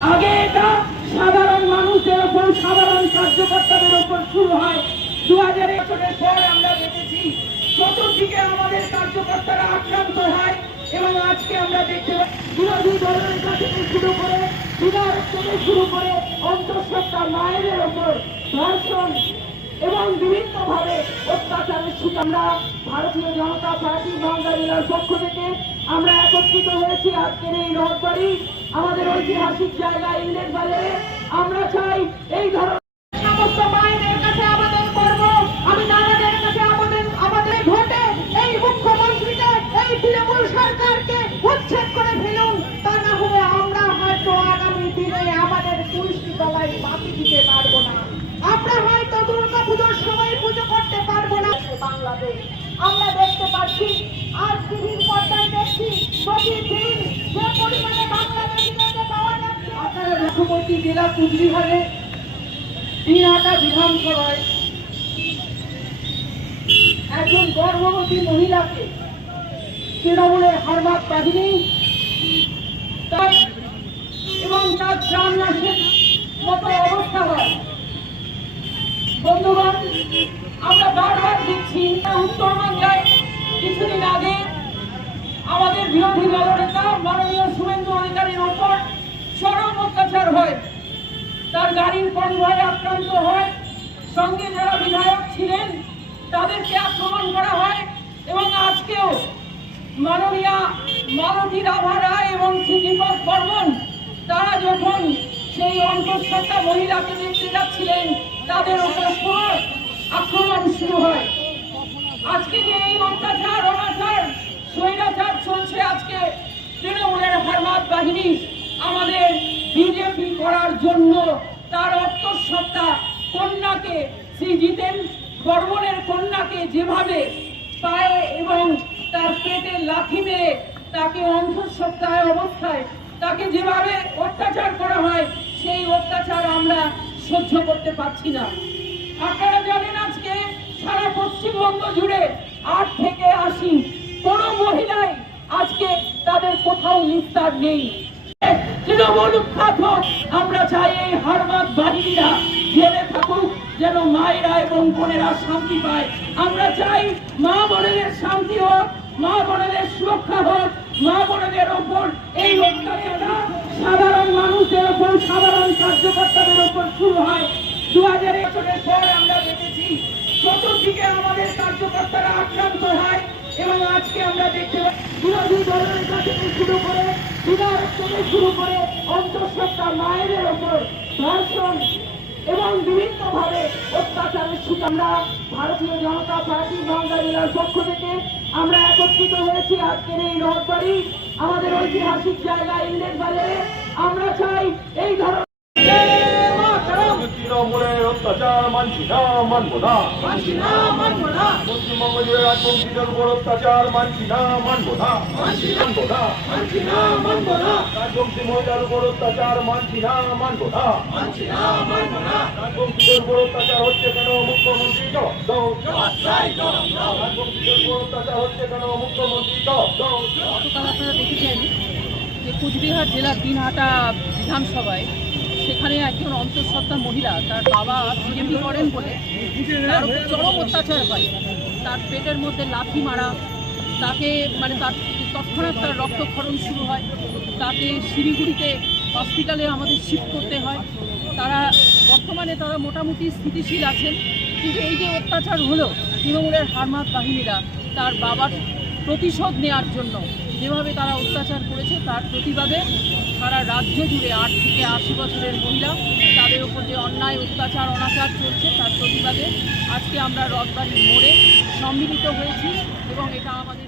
আগে এটা সাধারণ মানুষের উপর, সাধারণ কার্যকর্তাদের উপর শুরু হয়। 2001 সালের পর আমরা দেখেছি চতুর্দিকে আমাদের কার্যকর্তারা আক্রান্ত হয় এবং আজকে আমরা দেখতে পাই বিরোধী দলের কাছে শুরু করে বিধায়ক থেকে শুরু করে অন্তঃসত্ত্বা মায়েদের উপর ধর্ষণ এবং বিভিন্নভাবে অত্যাচারের শিকার। আমরা ভারতীয় জনতা পার্টি মালদা জেলার পক্ষ থেকে আমরা একত্রিত হয়েছি আজকের এই রথবাড়ি আমাদের ঐতিহাসিক জায়গা ইংরেজ বাজারে। আমরা চাই এই ধরনের সমস্ত মায়েদের কাছে আবেদন করব, আমি তাদের কাছে আমাদের ভোটে এই মুখ্যমন্ত্রীকে, এই তৃণমূল সরকারকে উচ্ছেদ করে ফেলুন। তা না হলে আমরা হয়তো আগামী দিনে আমাদের তুলসী তলায় বাতি দিতে পারবো না। আমরা হয়তো দুর্গা পুজোর সময় পুজো করতে পারবো না। বাংলাদেশ আমরা দেখতে পাচ্ছি আর টিভির পর্দায় দেখছি প্রতিদিন যে পরিমাণে বাংলাদেশিদেরকে পাওয়া যাচ্ছে। আপনারা রঘুপতি জেলা কুচবিহারে দিনহাটা বিধানসভায় একজন গর্ভবতী মহিলাকে তৃণমূলের হারমাত বাহিনী এবং তার প্রাণ নাশের মতো অবস্থা হয়। বন্ধুগণ, আমরা বারবার দেখছি উত্তরবাংলায় কিছুদিন আগে আমাদের বিরোধী দলনেতা মাননীয় শুভেন্দু অধিকারীর ওপর চরম অত্যাচার হয়, তার গাড়ির কনভয়ে আক্রান্ত হয়, সঙ্গে যারা বিধায়ক ছিলেন তাদেরকে আক্রমণ করা হয় এবং আজকেও মাননীয়া মালতী রাভা রায় এবং শ্রীদীপক বর্মন তারা যখন সেই অন্তঃসত্ত্বা মহিলাকে দেখতে যাচ্ছিলেন তাদের উপর পুরো আক্রমণ শুরু হয়। আজকে যে এই অত্যাচার অনাচার স্বৈরাচার চলছে, আজকে তৃণমূলের হারমাত বাহিনী আমাদের বিজেপি করার জন্য তার অন্তঃসত্ত্বা কন্যাকে, শ্রী জিতেন বর্মনের কন্যাকে যেভাবে পায়ে এবং তার পেটে লাথি মেরে তাকে অন্তঃসত্ত্বা অবস্থায় তাকে যেভাবে অত্যাচার করা হয়, সেই অত্যাচার আমরা সহ্য করতে পারছি না। আপনারা জানেন আজকে সারা পশ্চিমবঙ্গ জুড়ে 8 থেকে 80 কোন মহিলাই আজকে তাদের কোথাও নিস্তার নেই। তৃণমূল উৎখাত, আমরা চাই এই হারমাত বাহিনীরা জেলে থাকুক, যেন মায়েরা এবং বোনেরা শান্তি পায়। আমরা চাই মা বোনেদের শান্তি হোক, মা বোনেদের সুরক্ষা হোক। মা বোনেদের ওপর এই অত্যাচার সাধারণ মানুষের ওপর, সাধারণ কার্যকর্তাদের ওপর শুরু হয়। 2001 সালের পর আমরা দেখেছি চতুর্দিকে আমাদের কার্যকর্তারা আক্রান্ত হয় এবং আজকে আমরা দেখতে পাই বিরোধী দলের কাছে শুরু করে বিধায়ক থেকে শুরু করে অন্তঃসত্ত্বা মায়েদের ওপর ধর্ষণ এবং বিভিন্নভাবে অত্যাচারের শিকার। আমরা ভারতীয় জনতা পার্টি মালদা জেলার পক্ষ থেকে আমরা একত্রিত হয়েছি আজকের এই রথবাড়ি আমাদের ঐতিহাসিক জায়গা ইংরেজ বাজারে। আমরা চাই এই ধরনের তৃণমূলের অত্যাচার মানছি না, মানবো না। পশ্চিমবঙ্গ জুড়ে রাজবংশীদের উপর অত্যাচার মানছি না, মানবো না, মানবো না। রাজবংশী মহিলার উপর অত্যাচার মানছি না, মানবো না। রাজবংশীদের উপর অত্যাচার হচ্ছে কেন মুখ্যমন্ত্রী জবাব দাও। রাজবংশীদের উপর অত্যাচার হচ্ছে কেন মুখ্যমন্ত্রী জবাব দাও। গতকাল আপনারা দেখেছেন যে কুচবিহার জেলার দিনহাটা বিধানসভায় সেখানে একজন অন্তঃসত্ত্বা মহিলা, তার বাবা বিজেপি করেন বলে তার উপর চরম অত্যাচার হয়। তার পেটের মধ্যে লাথি মারা, তাকে তার তৎক্ষণাৎ তার রক্তক্ষরণ শুরু হয়, তাকে শিলিগুড়িতে হসপিটালে আমাদের শিফট করতে হয়। বর্তমানে তারা মোটামুটি স্থিতিশীল আছেন, কিন্তু এই যে অত্যাচার হলো, তৃণমূলের হারমাত বাহিনীরা তার বাবার প্রতিশোধ নেওয়ার জন্য যেভাবে তারা অত্যাচার করেছে, তার প্রতিবাদে সারা রাজ্য জুড়ে 8 থেকে 80 বছরের মহিলা তাদের উপর যে অন্যায় অত্যাচার অনাচার চলছে তার প্রতিবাদে আজকে আমরা রথবাড়ির মোড়ে সম্মিলিত হয়েছি এবং এটা আমাদের